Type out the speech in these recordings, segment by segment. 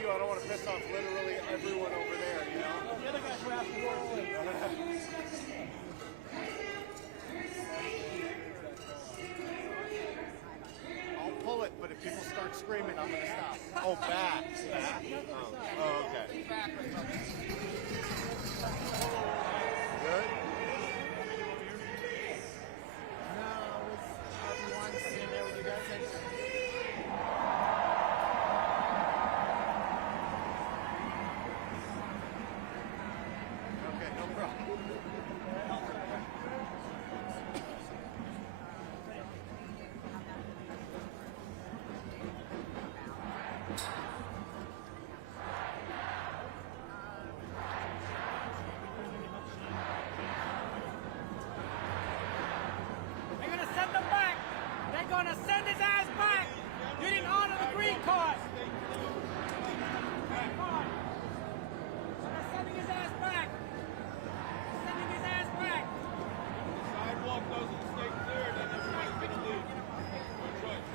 you. I don't want to piss off literally everyone over there, you know? The other guys were after rolling. I'll pull it, but if people start screaming, I'm going to stop. Oh, back. Back? Oh, okay. Good? No, it's once in there with you guys. Okay, no problem. They're going to send them back. They're going to send his ass back. You didn't honor the green card. Green card. So they're sending his ass back. Sending his ass back. Sidewalk doesn't stay clear, then everybody's going to leave. No choice.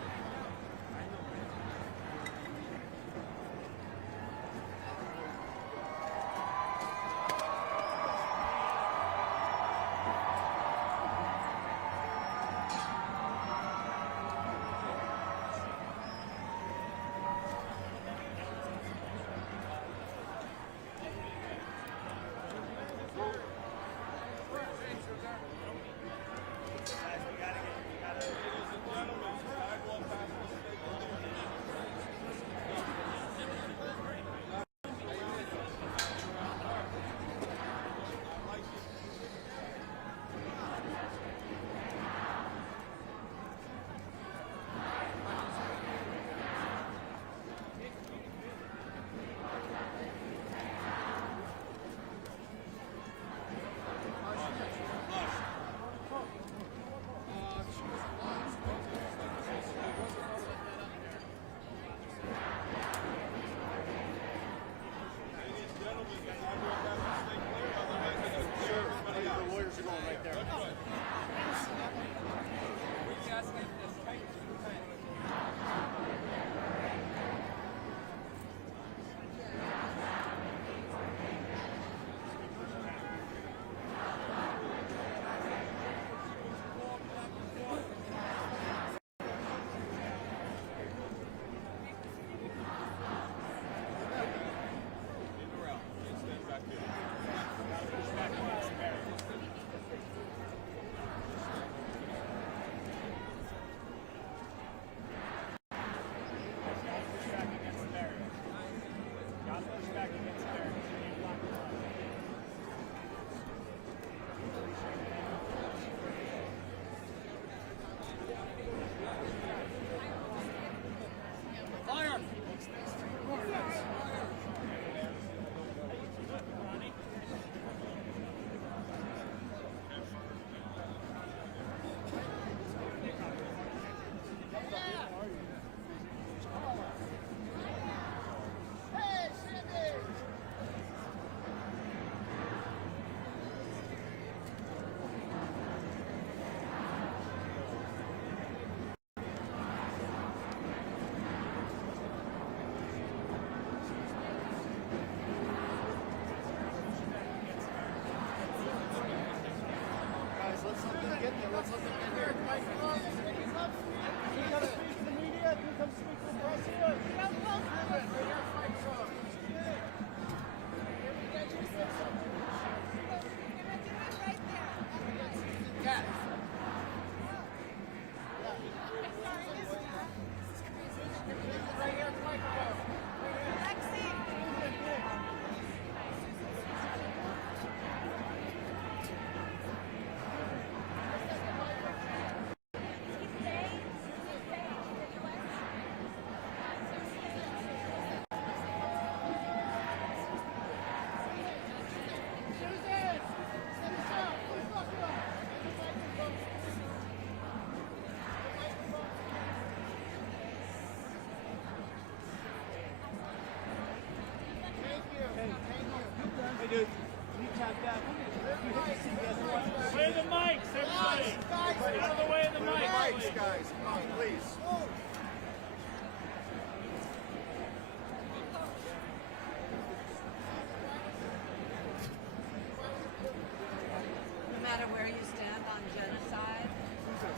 matter where you stand on genocide,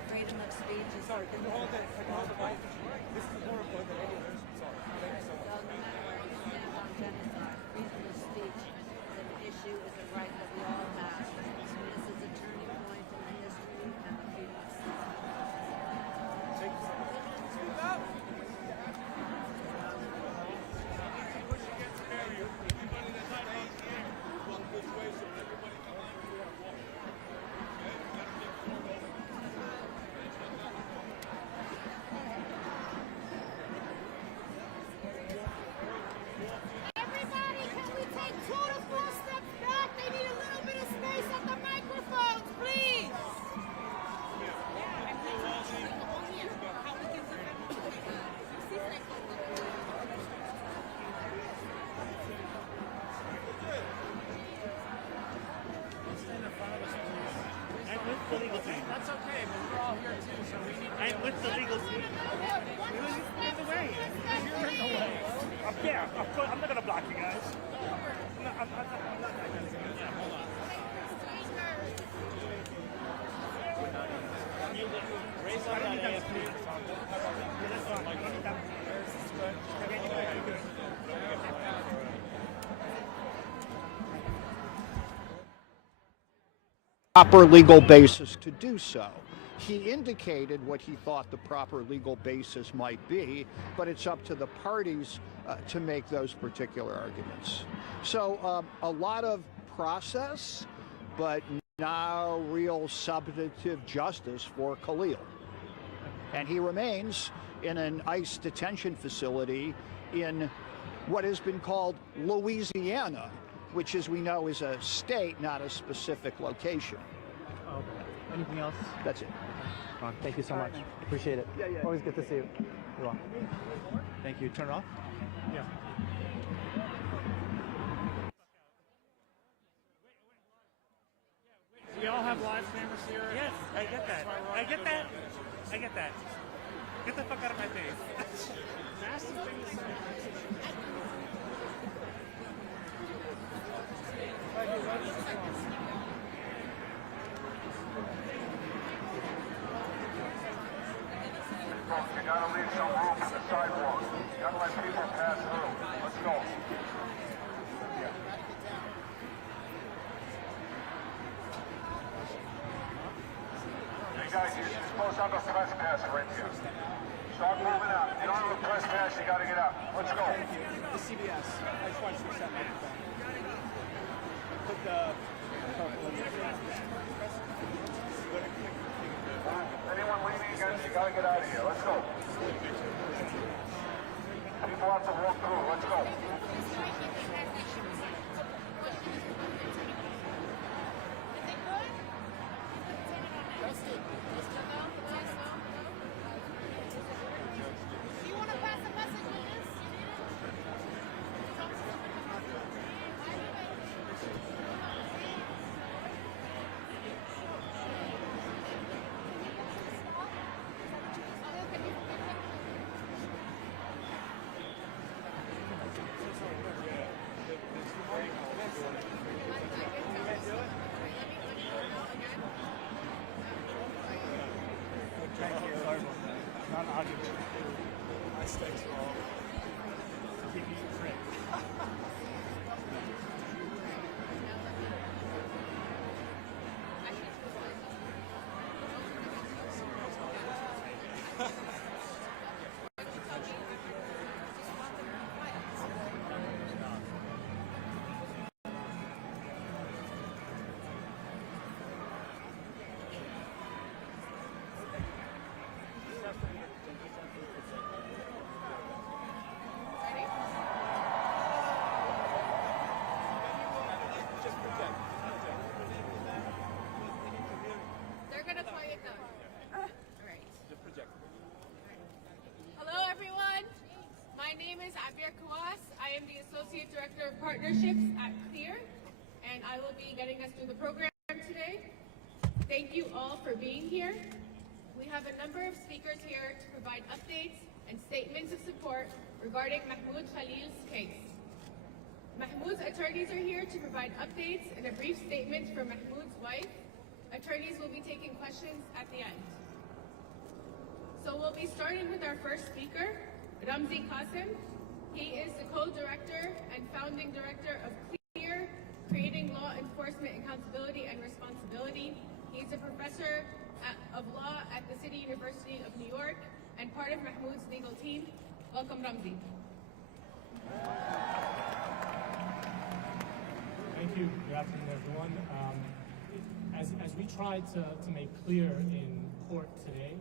freedom of speech is Sorry, can you hold the mic? This is more important than any others. Sorry. Thank you so much. no matter where you stand on genocide, freedom of speech is an issue, is a right that we all have. And this is a turning point in the history and the freedom of speech. Thank you so much. Speak up. Everybody, can we take 2 to 4 steps back? They need a little bit of space at the microphones, please. And with the legal team. That's okay, but we're all here too, so we need to. And with the legal team. You're in the way. You're in the way. Yeah, of course. I'm not gonna block you guys. I'm not that kind of guy. Yeah, hold on. Raise on that AFP. That's fine. You don't need that. Okay, you go ahead. Proper legal basis to do so. He indicated what he thought the proper legal basis might be, but it's up to the parties to make those particular arguments. So a lot of process, but no real substantive justice for Khalil. And he remains in an ICE detention facility in what has been called Louisiana, which, as we know, is a state, not a specific location. Okay. Anything else? That's it. Thank you so much. Appreciate it. Yeah. Always good to see you. You're welcome. Thank you. Turn it off? Yeah. We all have live cameras here. Yes, I get that. I get that. I get that. Get the fuck out of my face. Massive thing to say. You gotta leave some room for the sidewalk. You gotta let people pass through. Let's go. Hey guys, you're supposed to have a press pass right here. Start moving out. If you don't have a press pass, you gotta get out. Let's go. The CBS. I just wanted to accept my phone. Put the Anyone leaving, you gotta get out of here. Let's go. People have to walk through. Let's go. Do you want to pass a message with this? Sorry about that. Non-audible. my stakes are all. Give you some friends. They're gonna play it though. All right. Hello, everyone. My name is Abir Kawas. I am the Associate Director of Partnerships at CLEAR, and I will be getting us through the program today. Thank you all for being here. We have a number of speakers here to provide updates and statements of support regarding Mahmoud Khalil's case. Mahmoud's attorneys are here to provide updates and a brief statement from Mahmoud's wife, Attorneys will be taking questions at the end. So we'll be starting with our first speaker, Ramzi Qasim. He is the co-director and founding director of CLEAR, Creating Law Enforcement Accountability and Responsibility. He's a professor of law at the City University of New York and part of Mahmoud's legal team. Welcome, Ramzi. Thank you. Good afternoon, everyone. As we tried to make clear in court today,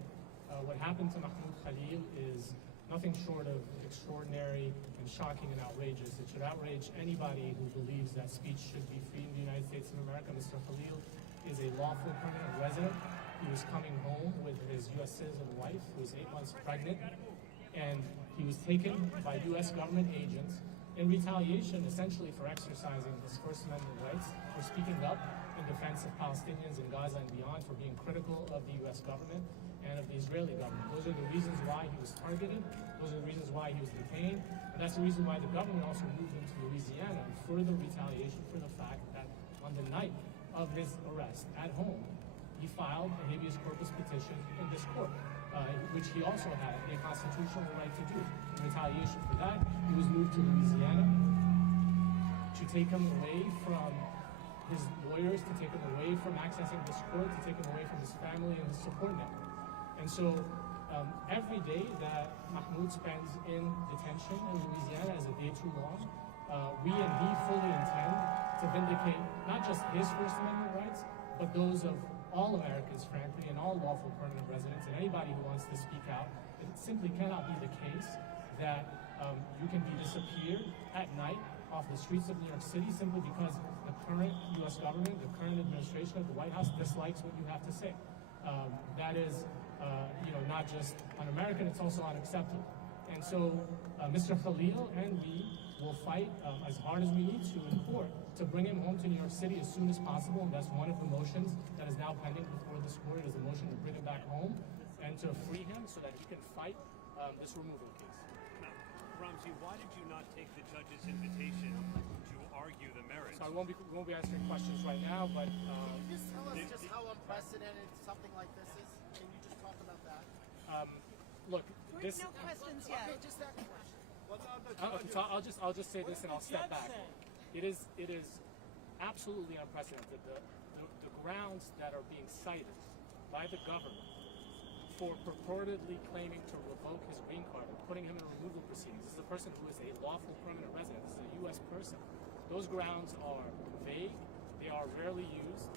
what happened to Mahmoud Khalil is nothing short of extraordinary and shocking and outrageous. It should outrage anybody who believes that speech should be free in the United States of America. Mr. Khalil is a lawful permanent resident. He was coming home with his U.S. citizen wife, who was 8 months pregnant, and he was taken by U.S. government agents in retaliation, essentially for exercising his First Amendment rights, for speaking up in defense of Palestinians in Gaza and beyond, for being critical of the U.S. government and of the Israeli government. Those are the reasons why he was targeted. Those are the reasons why he was detained. And that's the reason why the government also moved him to Louisiana in further retaliation for the fact that on the night of his arrest at home, he filed a habeas corpus petition in this court, which he also had a constitutional right to do. In retaliation for that, he was moved to Louisiana to take him away from his lawyers, to take him away from accessing this court, to take him away from his family and his support network. And so every day that Mahmoud spends in detention in Louisiana as a day too long, we and he fully intend to vindicate not just his First Amendment rights, but those of all Americans, frankly, and all lawful permanent residents, and anybody who wants to speak out. It simply cannot be the case that you can be disappeared at night off the streets of New York City simply because the current U.S. government, the current administration of the White House dislikes what you have to say. That is, not just un-American, it's also unacceptable. And so Mr. Khalil and we will fight as hard as we need to in court to bring him home to New York City as soon as possible, and that's one of the motions that is now pending before this court. It is a motion to bring him back home and to free him so that he can fight this removal case. Now, Ramzi, why did you not take the judge's invitation to argue the merits? So I won't be answering questions right now, but Can you just tell us just how unprecedented something like this is? Can you just talk about that? look, this. No questions yet. Okay, just that question. So I'll just say this and I'll step back. It is absolutely unprecedented. The grounds that are being cited by the government for purportedly claiming to revoke his green card and putting him in removal proceedings. This is a person who is a lawful permanent resident. This is a U.S. person. Those grounds are vague. They are rarely used,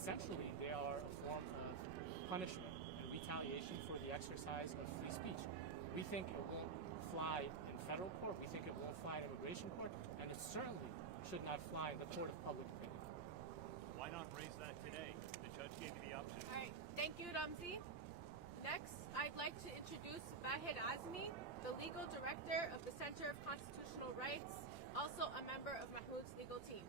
essentially they are a form of punishment and retaliation for the exercise of free speech. We think it won't fly in federal court. We think it won't fly in immigration court, and it certainly should not fly in the court of public opinion. Why not raise that today? The judge gave you the option. All right, thank you, Ramzi. Next, I'd like to introduce Bahid Azmi, the legal director of the Center of Constitutional Rights, also a member of Mahmoud's legal team.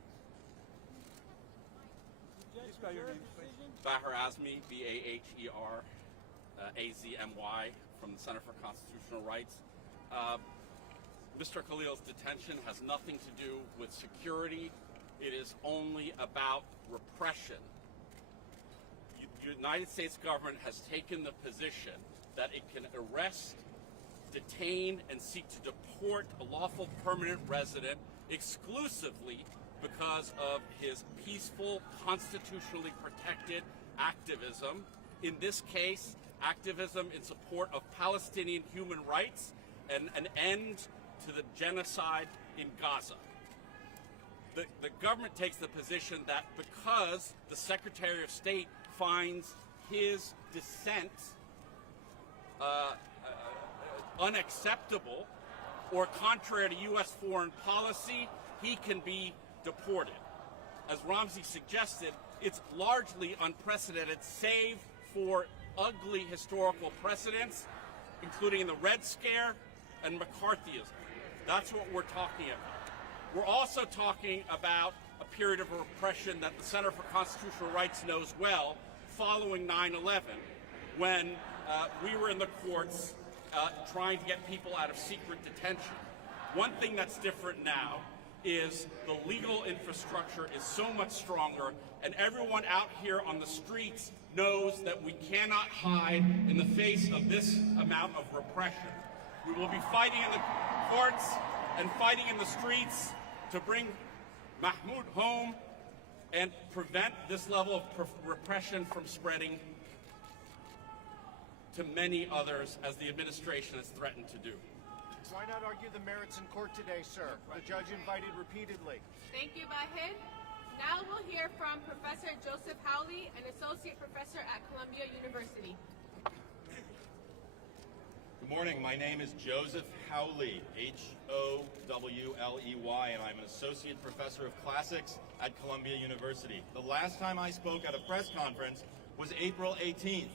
Spell your name, please. Bahir Azmi, B-A-H-E-R, A-Z-M-Y, from the Center for Constitutional Rights. Mr. Khalil's detention has nothing to do with security. It is only about repression. The United States government has taken the position that it can arrest, detain, and seek to deport a lawful permanent resident exclusively because of his peaceful, constitutionally protected activism. In this case, activism in support of Palestinian human rights and an end to the genocide in Gaza. The government takes the position that because the Secretary of State finds his dissent unacceptable or contrary to U.S. foreign policy, he can be deported. As Ramzi suggested, it's largely unprecedented, save for ugly historical precedents, including the Red Scare and McCarthyism. That's what we're talking about. We're also talking about a period of repression that the Center for Constitutional Rights knows well, following 9/11, when we were in the courts trying to get people out of secret detention. One thing that's different now is the legal infrastructure is so much stronger, and everyone out here on the streets knows that we cannot hide in the face of this amount of repression. We will be fighting in the courts and fighting in the streets to bring Mahmoud home and prevent this level of repression from spreading to many others, as the administration has threatened to do. Why not argue the merits in court today, sir? The judge invited repeatedly. Thank you, Bahid. Now we'll hear from Professor Joseph Howley, an associate professor at Columbia University. Good morning. My name is Joseph Howley, H-O-W-L-E-Y, and I'm an associate professor of classics at Columbia University. The last time I spoke at a press conference was April 18th.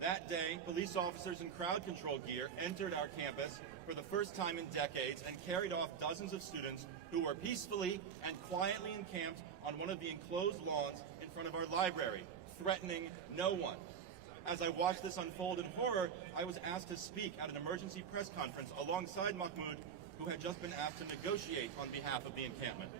That day, police officers in crowd control gear entered our campus for the first time in decades and carried off dozens of students who were peacefully and quietly encamped on one of the enclosed lawns in front of our library, threatening no one. As I watched this unfold in horror, I was asked to speak at an emergency press conference alongside Mahmoud, who had just been asked to negotiate on behalf of the encampment.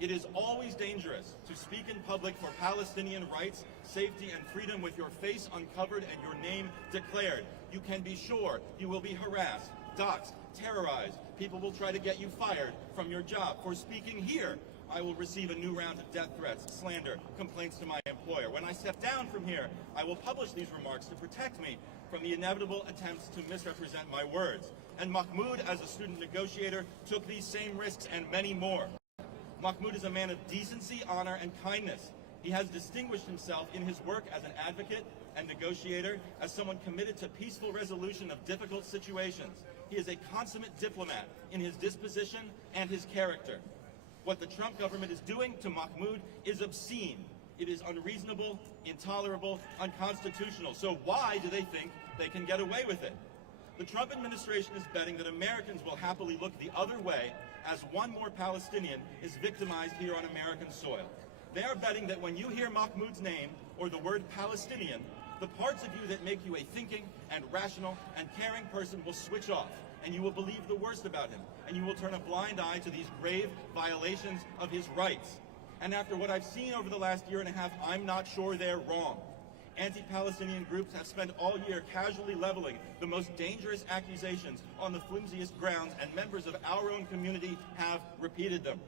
It is always dangerous to speak in public for Palestinian rights, safety, and freedom with your face uncovered and your name declared. You can be sure you will be harassed, doxxed, terrorized. People will try to get you fired from your job. For speaking here, I will receive a new round of death threats, slander, complaints to my employer. When I step down from here, I will publish these remarks to protect me from the inevitable attempts to misrepresent my words. And Mahmoud, as a student negotiator, took these same risks and many more. Mahmoud is a man of decency, honor, and kindness. He has distinguished himself in his work as an advocate and negotiator, as someone committed to peaceful resolution of difficult situations. He is a consummate diplomat in his disposition and his character. What the Trump government is doing to Mahmoud is obscene. It is unreasonable, intolerable, unconstitutional. So why do they think they can get away with it? The Trump administration is betting that Americans will happily look the other way as one more Palestinian is victimized here on American soil. They are betting that when you hear Mahmoud's name or the word Palestinian, the parts of you that make you a thinking and rational and caring person will switch off, and you will believe the worst about him, and you will turn a blind eye to these grave violations of his rights. And after what I've seen over the last year and a half, I'm not sure they're wrong. Anti-Palestinian groups have spent all year casually leveling the most dangerous accusations on the flimsiest grounds, and members of our own community have repeated them.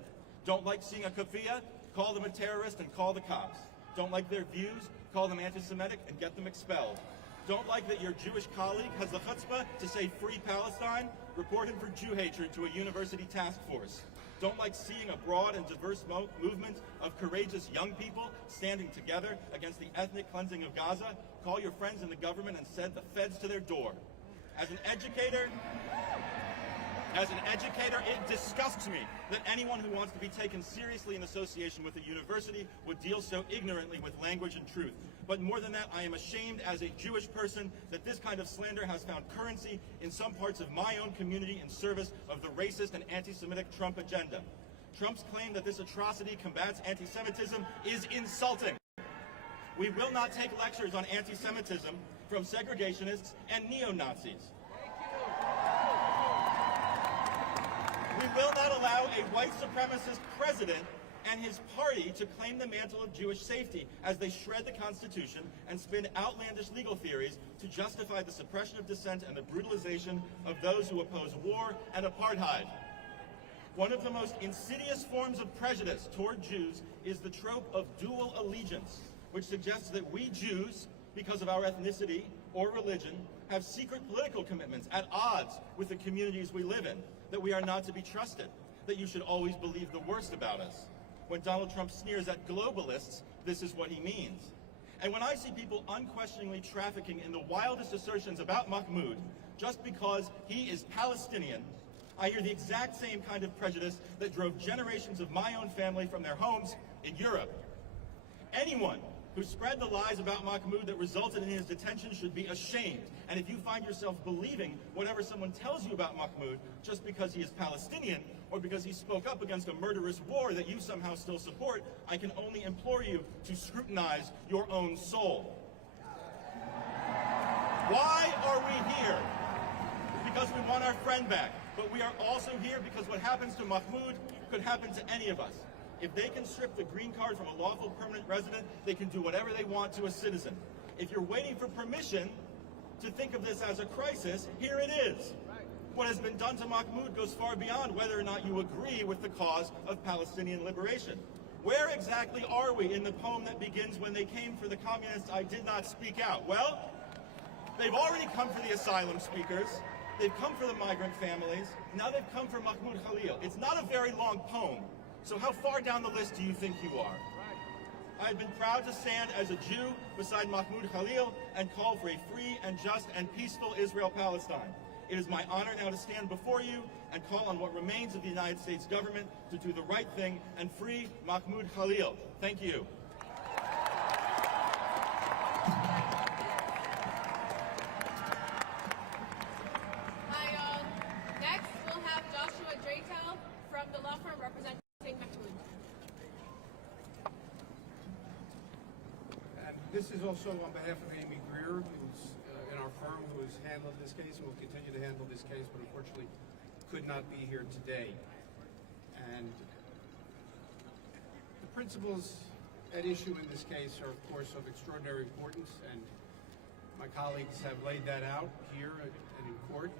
Don't like seeing a kafiyeh? Call them a terrorist and call the cops. Don't like their views? Call them anti-Semitic and get them expelled. Don't like that your Jewish colleague has the chutzpah to say free Palestine? Report him for Jew hatred to a university task force. Don't like seeing a broad and diverse movement of courageous young people standing together against the ethnic cleansing of Gaza? Call your friends in the government and send the feds to their door. As an educator, it disgusts me that anyone who wants to be taken seriously in association with a university would deal so ignorantly with language and truth. But more than that, I am ashamed as a Jewish person that this kind of slander has found currency in some parts of my own community in service of the racist and anti-Semitic Trump agenda. Trump's claim that this atrocity combats anti-Semitism is insulting. We will not take lectures on anti-Semitism from segregationists and neo-Nazis. We will not allow a white supremacist president and his party to claim the mantle of Jewish safety as they shred the Constitution and spin outlandish legal theories to justify the suppression of dissent and the brutalization of those who oppose war and apartheid. One of the most insidious forms of prejudice toward Jews is the trope of dual allegiance, which suggests that we Jews, because of our ethnicity or religion, have secret political commitments at odds with the communities we live in, that we are not to be trusted, that you should always believe the worst about us. When Donald Trump sneers at globalists, this is what he means. And when I see people unquestioningly trafficking in the wildest assertions about Mahmoud just because he is Palestinian, I hear the exact same kind of prejudice that drove generations of my own family from their homes in Europe. Anyone who spread the lies about Mahmoud that resulted in his detention should be ashamed. And if you find yourself believing whatever someone tells you about Mahmoud just because he is Palestinian or because he spoke up against a murderous war that you somehow still support, I can only implore you to scrutinize your own soul. Why are we here? Because we want our friend back. But we are also here because what happens to Mahmoud could happen to any of us. If they can strip the green card from a lawful permanent resident, they can do whatever they want to a citizen. If you're waiting for permission to think of this as a crisis, here it is. What has been done to Mahmoud goes far beyond whether or not you agree with the cause of Palestinian liberation. Where exactly are we in the poem that begins, "When they came for the communists, I did not speak out"? Well, they've already come for the asylum seekers. They've come for the migrant families. Now they've come for Mahmoud Khalil. It's not a very long poem, so how far down the list do you think you are? I've been proud to stand as a Jew beside Mahmoud Khalil and call for a free and just and peaceful Israel-Palestine. It is my honor now to stand before you and call on what remains of the United States government to do the right thing and free Mahmoud Khalil. Thank you. Hi, next we'll have Joshua Draytel from the law firm representing Mahmoud. And this is also on behalf of Amy Greer, who's in our firm, who has handled this case and will continue to handle this case, but unfortunately could not be here today. And the principles at issue in this case are, of course, of extraordinary importance, and my colleagues have laid that out here and in court.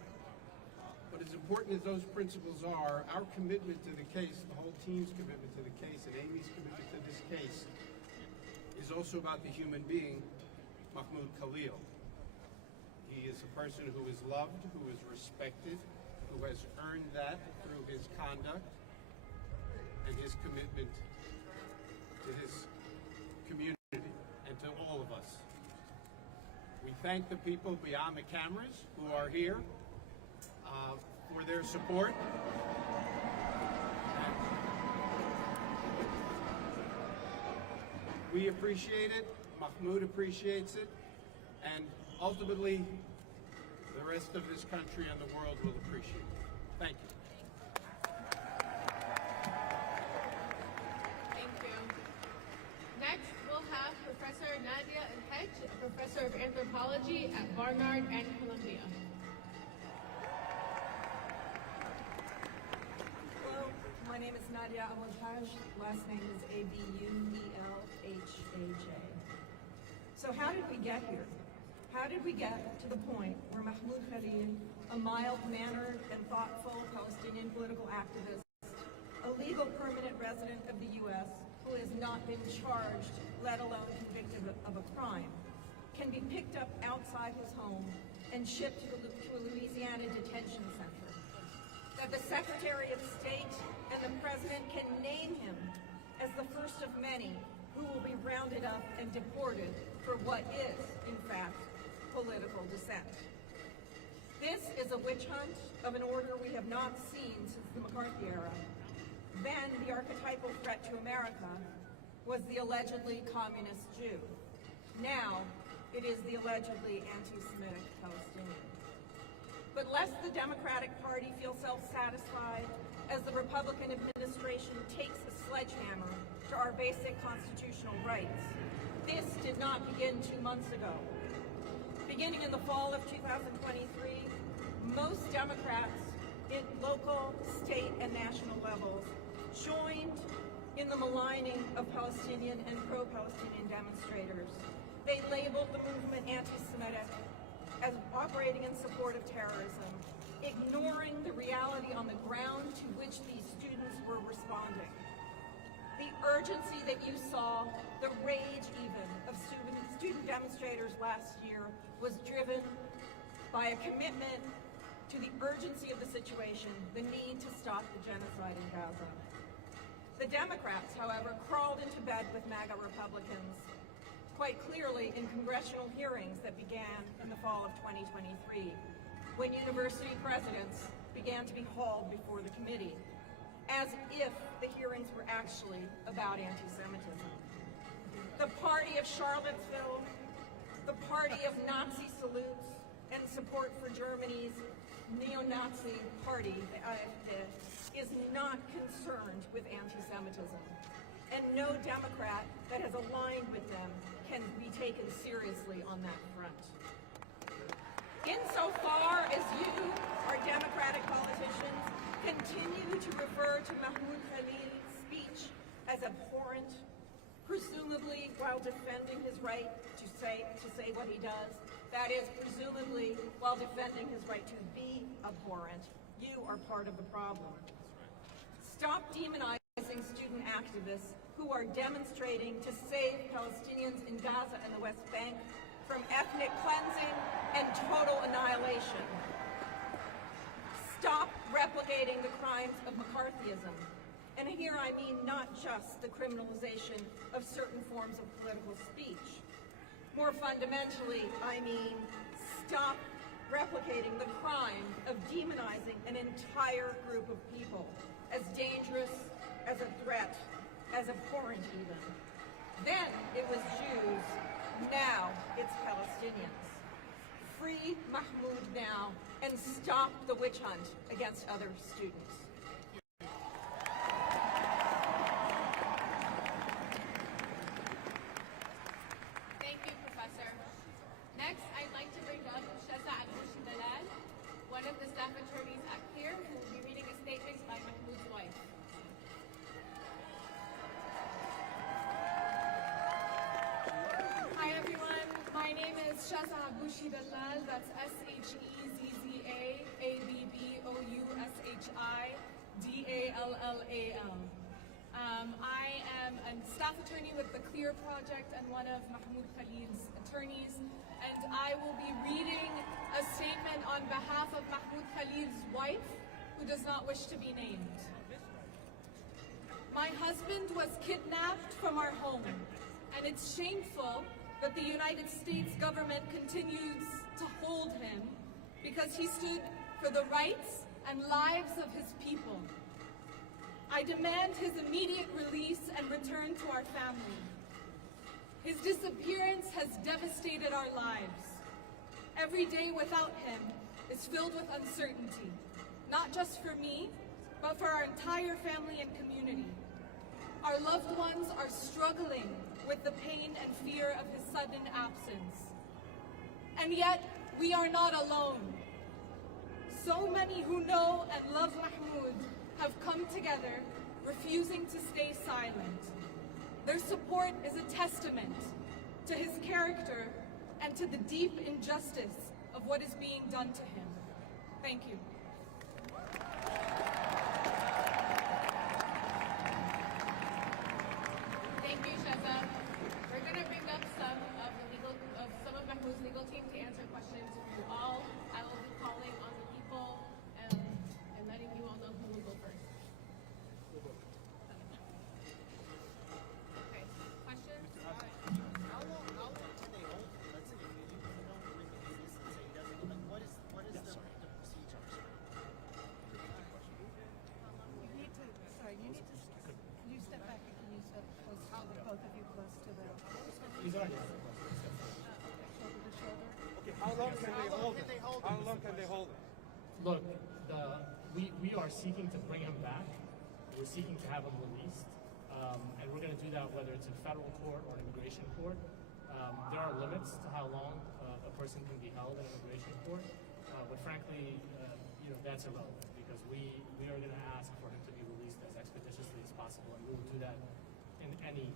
But as important as those principles are, our commitment to the case, the whole team's commitment to the case, and Amy's commitment to this case, is also about the human being, Mahmoud Khalil. He is a person who is loved, who is respected, who has earned that through his conduct and his commitment to his community and to all of us. We thank the people beyond the cameras who are here for their support. And we appreciate it, Mahmoud appreciates it, and ultimately, the rest of this country and the world will appreciate it. Thank you. Thank you. Next, we'll have Professor Nadia El-Hedj, a professor of anthropology at Barnard and Columbia. Hello, my name is Nadia El-Hedj. Last name is Abulelhaj. So how did we get here? How did we get to the point where Mahmoud Khalil, a mild-mannered and thoughtful Palestinian political activist, a legal permanent resident of the U.S. who has not been charged, let alone convicted of a crime, can be picked up outside his home and shipped to a Louisiana detention center? That the Secretary of State and the President can name him as the first of many who will be rounded up and deported for what is, in fact, political dissent. This is a witch hunt of an order we have not seen since the McCarthy era. Then the archetypal threat to America was the allegedly communist Jew. Now it is the allegedly anti-Semitic Palestinian. But lest the Democratic Party feel self-satisfied as the Republican administration takes a sledgehammer to our basic constitutional rights, this did not begin 2 months ago. Beginning in the fall of 2023, most Democrats in local, state, and national levels joined in the maligning of Palestinian and pro-Palestinian demonstrators. They labeled the movement anti-Semitic as operating in support of terrorism, ignoring the reality on the ground to which these students were responding. The urgency that you saw, the rage even, of student demonstrators last year was driven by a commitment to the urgency of the situation, the need to stop the genocide in Gaza. The Democrats, however, crawled into bed with MAGA Republicans quite clearly in congressional hearings that began in the fall of 2023, when university presidents began to be hauled before the committee, as if the hearings were actually about anti-Semitism. The party of Charlottesville, the party of Nazi salutes and support for Germany's neo-Nazi party, the AfD, is not concerned with anti-Semitism. And no Democrat that has aligned with them can be taken seriously on that front. Insofar as you, our Democratic politicians, continue to refer to Mahmoud Khalil's speech as abhorrent, presumably while defending his right to say what he does. That is, presumably while defending his right to be abhorrent. You are part of the problem. Stop demonizing student activists who are demonstrating to save Palestinians in Gaza and the West Bank from ethnic cleansing and total annihilation. Stop replicating the crimes of McCarthyism. And here I mean not just the criminalization of certain forms of political speech. More fundamentally, I mean stop replicating the crime of demonizing an entire group of people as dangerous, as a threat, as abhorrent even. Then it was Jews, now it's Palestinians. Free Mahmoud now and stop the witch hunt against other students. Thank you, Professor. Next, I'd like to bring up Rosanna Scotto, one of the staff attorneys at CLEAR, who will be reading a statement by Mahmoud's wife. Hi everyone, my name is Shaza Abushi Dalal, that's SHEZZAABBOUSHIDALLAL. I am a staff attorney with the CLEAR Project and one of Mahmoud Khalil's attorneys, and I will be reading a statement on behalf of Mahmoud Khalil's wife, who does not wish to be named. My husband was kidnapped from our home, and it's shameful that the United States government continues to hold him because he stood for the rights and lives of his people. I demand his immediate release and return to our family. His disappearance has devastated our lives. Every day without him is filled with uncertainty, not just for me, but for our entire family and community. Our loved ones are struggling with the pain and fear of his sudden absence. And yet, we are not alone. So many who know and love Mahmoud have come together, refusing to stay silent. Their support is a testament to his character and to the deep injustice of what is being done to him. Thank you. Thank you, Shaza. We're going to bring up some of Mahmoud's legal team to answer questions from you all. I will be calling on the people and letting you all know who will go first. Okay, questions? How long can they hold? Let's say you don't bring the case and say he doesn't. Like, what is the procedure? Can you step back and can you step close to both of you close to the He's already. shoulder to shoulder? Okay, how long can they hold it? How long can they hold it? Look, we are seeking to bring him back. We're seeking to have him released. And we're going to do that whether it's in federal court or immigration court. There are limits to how long a person can be held in immigration court. But frankly, that's irrelevant because we are going to ask for him to be released as expeditiously as possible, and we will do that in any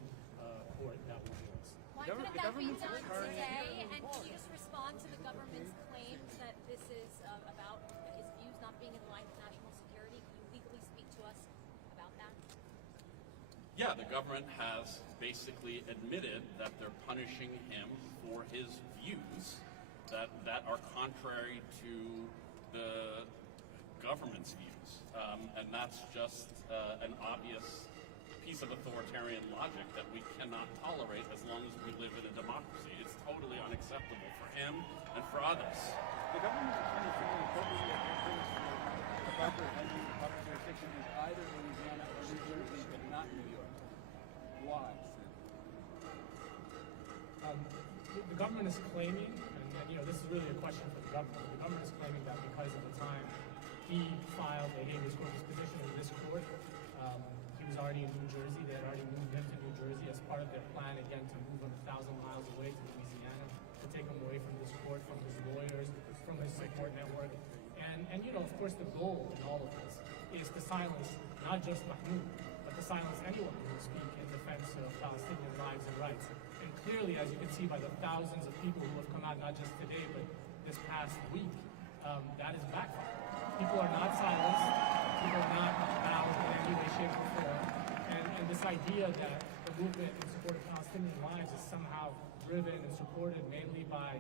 court that will do us. Why couldn't that be done today? And can you just respond to the government's claims that this is about his views not being in line with national security? Can you legally speak to us about that? Yeah, the government has basically admitted that they're punishing him for his views that are contrary to the government's views. And that's just an obvious piece of authoritarian logic that we cannot tolerate as long as we live in a democracy. It's totally unacceptable for him and for others. The government is trying to say appropriately the proper jurisdiction is either Louisiana or New Jersey, but not New York. Why? The government is claiming, and this is really a question for the government. The government is claiming that because of the time he filed a habeas corpus petition in this court, he was already in New Jersey. They had already moved him to New Jersey as part of their plan, again, to move him 1,000 miles away to Louisiana, to take him away from this court, from his lawyers, from his support network. And of course, the goal in all of this is to silence not just Mahmoud, but to silence anyone who will speak in defense of Palestinian lives and rights. And clearly, as you can see by the thousands of people who have come out, not just today, but this past week, that is backfired. People are not silenced. People are not bowed in any way, shape, or form. And this idea that the movement in support of Palestinian lives is somehow driven and supported mainly by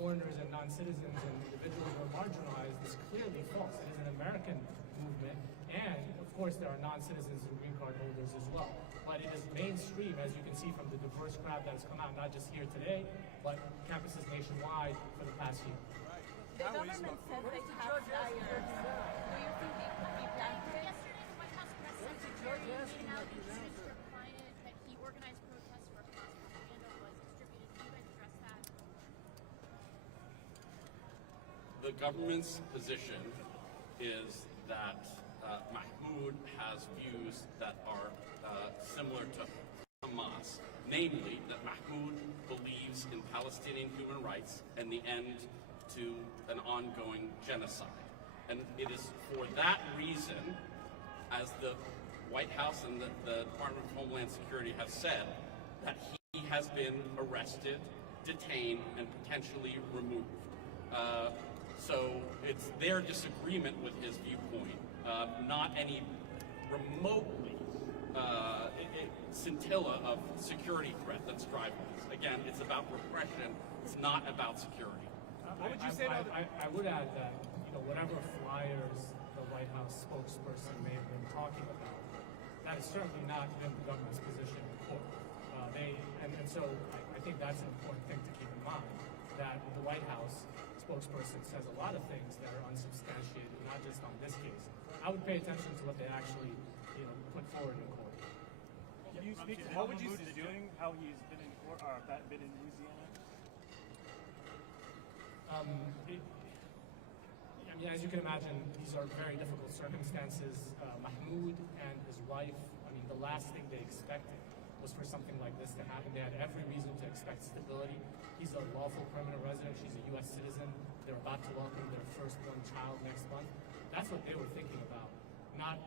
foreigners and non-citizens and individuals who are marginalized is clearly false. It is an American movement, and of course there are non-citizens and green card holders as well. But it is mainstream, as you can see from the diverse crowd that has come out, not just here today, but campuses nationwide for the past year. The government says they have dire. Do you think we plan for it? Yesterday, the White House press secretary made out that Mr. Klein that he organized protests for class propaganda was distributed. Can you guys address that? The government's position is that Mahmoud has views that are similar to Hamas, namely that Mahmoud believes in Palestinian human rights and the end to an ongoing genocide. And it is for that reason, as the White House and the Department of Homeland Security have said, that he has been arrested, detained, and potentially removed. So it's their disagreement with his viewpoint, not any remotely scintilla of security threat that's driving this. Again, it's about repression, it's not about security. What would you say I would add that, whatever flyers the White House spokesperson may have been talking about, that has certainly not been the government's position in court. And so I think that's an important thing to keep in mind, that the White House spokesperson says a lot of things that are unsubstantiated, not just on this case. I would pay attention to what they actually, put forward in court. Can you speak to what Mahmoud is doing, how he's been in court, or been in Louisiana? As you can imagine, these are very difficult circumstances. Mahmoud and his wife, the last thing they expected was for something like this to happen. They had every reason to expect stability. He's a lawful permanent resident. She's a U.S. citizen. They're about to welcome their firstborn child next month. That's what they were thinking about, not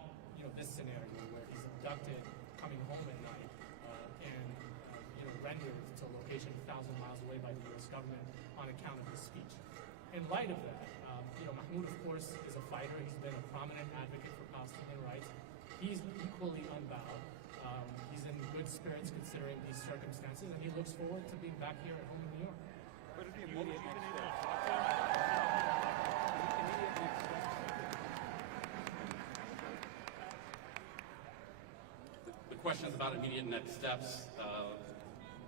this scenario where he's abducted, coming home at night, and rendered to a location 1,000 miles away by the U.S. government on account of his speech. In light of that, Mahmoud, of course, is a fighter. He's been a prominent advocate for Palestinian rights. He's equally unbowed. He's in good spirits considering these circumstances, and he looks forward to being back here at home in New York. What are the immediate next steps? The questions about immediate next steps,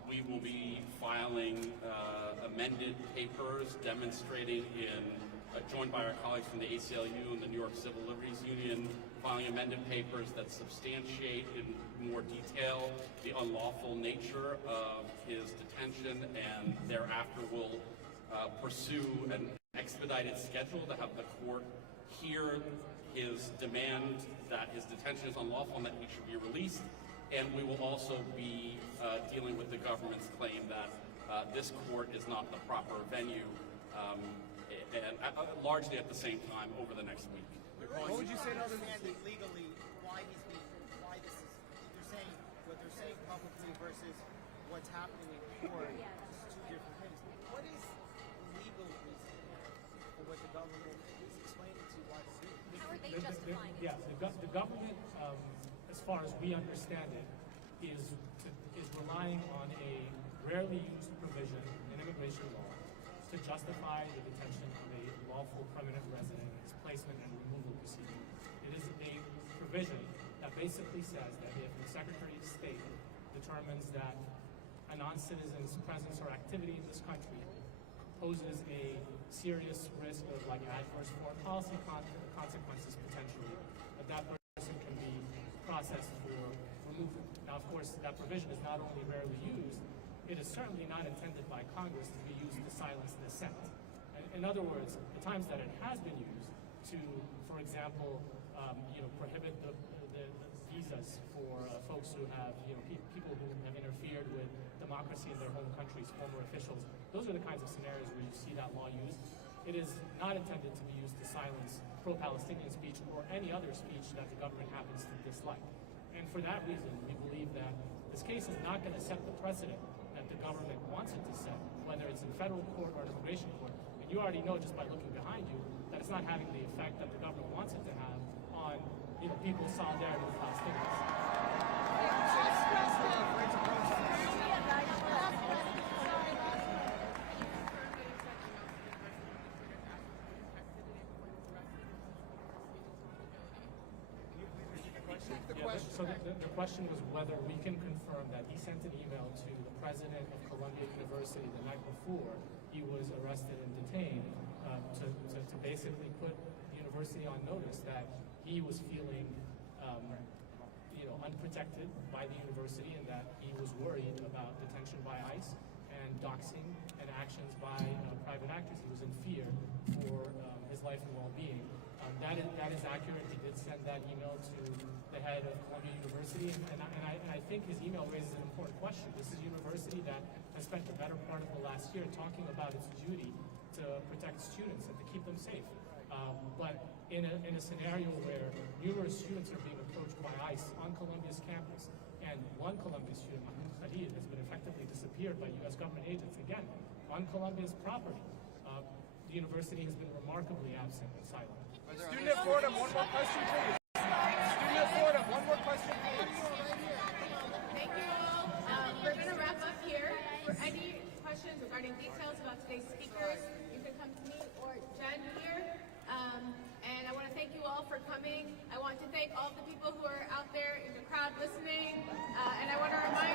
we will be filing amended papers demonstrating joined by our colleagues from the ACLU and the New York Civil Liberties Union, filing amended papers that substantiate in more detail the unlawful nature of his detention, and thereafter will pursue an expedited schedule to have the court hear his demand that his detention is unlawful and that he should be released. And we will also be dealing with the government's claim that this court is not the proper venue, and largely at the same time over the next week. What would you say to others legally why this is they're saying what they're saying publicly versus what's happening in court? It's two different things. What is the legal reason for what the government is explaining to why to do? How are they justifying it? Yeah, the government, as far as we understand it, is relying on a rarely used provision in immigration law to justify the detention of a lawful permanent resident and his placement and removal proceeding. It is a provision that basically says that if the Secretary of State determines that a non-citizen's presence or activity in this country poses a serious risk of adverse foreign policy consequences potentially, that person can be processed for removal. Now, of course, that provision is not only rarely used, it is certainly not intended by Congress to be used to silence dissent. In other words, the times that it has been used to, for example, prohibit the visas for folks who have, people who have interfered with democracy in their home countries, former officials, those are the kinds of scenarios where you see that law used. It is not intended to be used to silence pro-Palestinian speech or any other speech that the government happens to dislike. And for that reason, we believe that this case is not going to set the precedent that the government wants it to set, whether it's in federal court or an immigration court. And you already know just by looking behind you that it's not having the effect that the government wants it to have on people's solidarity with Palestinians. So the question was whether we can confirm that he sent an email to the president of Columbia University the night before he was arrested and detained to basically put the university on notice that he was feeling unprotected by the university and that he was worried about detention by ICE and doxing and actions by private actors. He was in fear for his life and well-being. That is accurate. He did send that email to the head of Columbia University, and I think his email raises an important question. This is a university that has spent the better part of the last year talking about its duty to protect students and to keep them safe. But in a scenario where numerous students are being approached by ICE on Columbia's campus, and one Columbia student, Mahmoud Khalil, has been effectively disappeared by U.S. government agents, again, on Columbia's property, the university has been remarkably absent and silent. Student at Florida, one more question, please. Student at Florida, one more question, please. Thank you all. We're going to wrap up here. For any questions regarding details about today's speakers, you can come to me or Jen here. And I want to thank you all for coming. I want to thank all the people who are out there in the crowd listening. And I want to remind